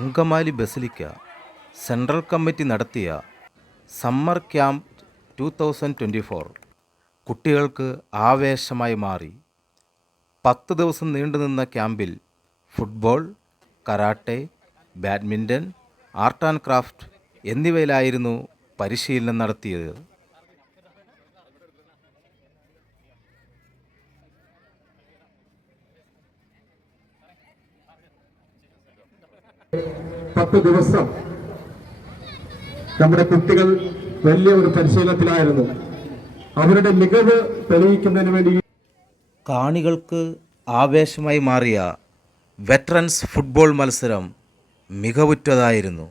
Angamaly basilica central committee നടത്തിയ summer camp two thousand twenty four കുട്ടികൾക്ക് ആവേശമായി മാറി. പത്ത് ദിവസം നീണ്ടുനിന്ന ക്യാമ്പിൽ football karate badminton art and craft എന്നിവയിലായിരുന്നു പരിശീലനം നടത്തിയത്. പത്ത് ദിവസം നമ്മുടെ കുട്ടികൾ വലിയ ഒരു പരിശീലനത്തിലായിരുന്നു. അവരുടെ മികവ് തെളിയിക്കുന്നതിന് വേണ്ടി കാണികൾക്ക് ആവേശമായി മാറിയ വെറ്ററൻസ് ഫുട്ബോൾ മത്സരം മികവുറ്റതായിരുന്നു.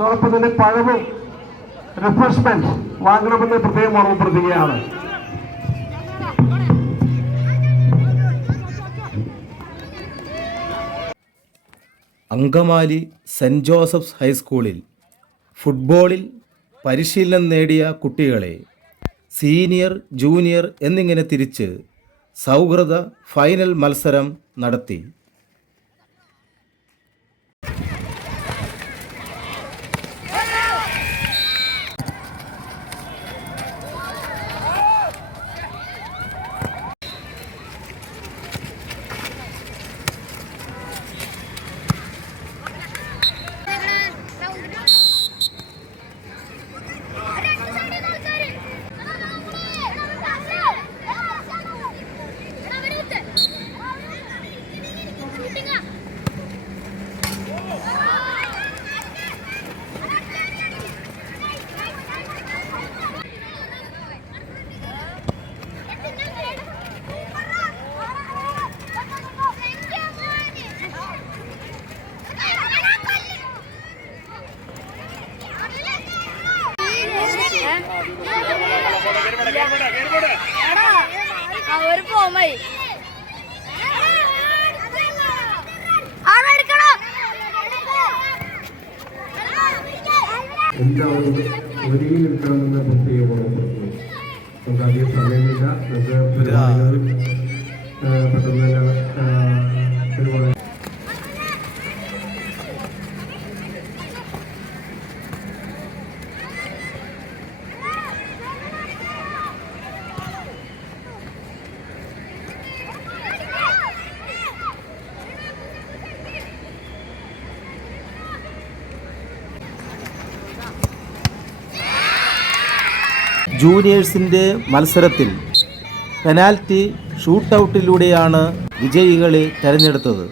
അതോടൊപ്പം തന്നെ പഴവും റിഫ്രഷ്മെന്റ് വാങ്ങണമെന്ന് പ്രത്യേകം ഓർമ്മപ്പെടുത്തുകയാണ്. അങ്കമാലി സെന്റ് ജോസഫ്സ് ഹൈസ്കൂളിൽ ഫുട്ബോളിൽ പരിശീലനം നേടിയ കുട്ടികളെ സീനിയർ ജൂനിയർ എന്നിങ്ങനെ തിരിച്ച് സൗഹൃദ ഫൈനൽ മത്സരം നടത്തി. എല്ലാവരും ഒരുങ്ങി നിൽക്കണമെന്ന് പ്രത്യേകം ഓർമ്മപ്പെടുത്തുന്നു നമുക്ക് അധികം സമയമില്ല. നമുക്ക് പെട്ടെന്ന് തന്നെ ആ, ജൂനിയേഴ്സിന്റെ മത്സരത്തിൽ പെനാൽറ്റി ഷൂട്ടൗട്ടിലൂടെയാണ് വിജയികളെ തെരഞ്ഞെടുത്തത്.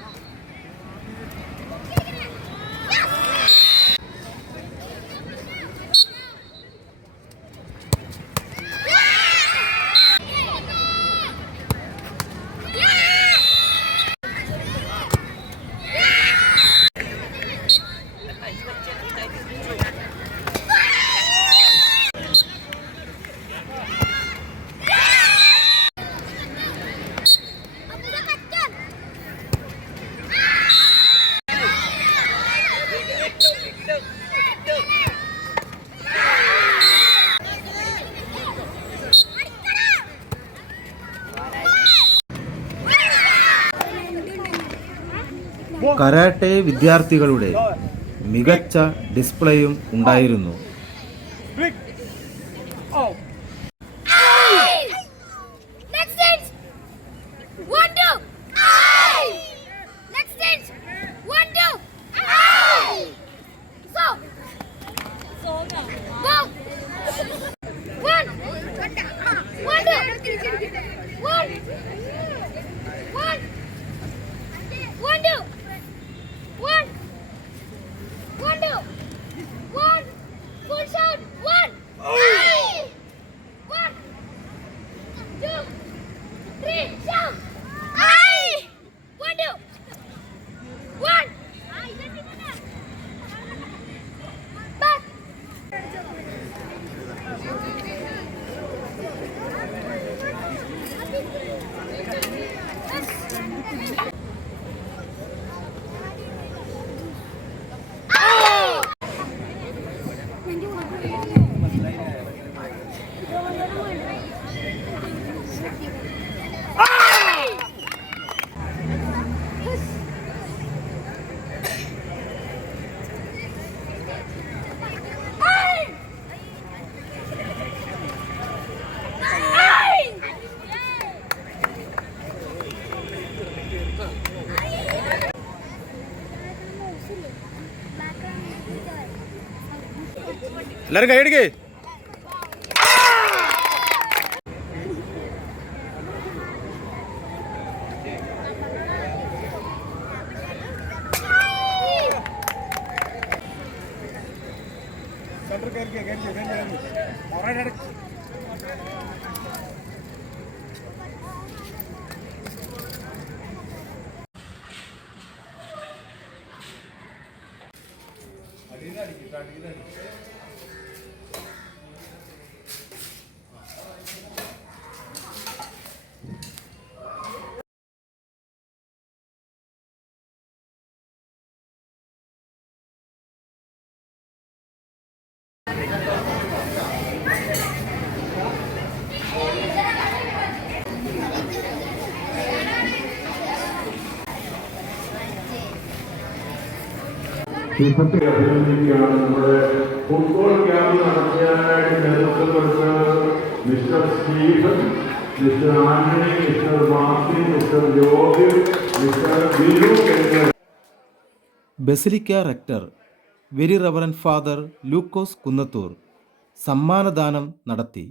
കരാട്ടെ വിദ്യാർത്ഥികളുടെ മികച്ച ഡിസ്പ്ലേയും ഉണ്ടായിരുന്നു. three, jump! எல்லாரும் கையெடுக்கு அடிக்கிறா அடிக்கிறா அடிக்கிறா ഈ നമ്മുടെ mister mister mister basilica rector very reverend father Lukose Kunnathur സമ്മാനദാനം നടത്തി.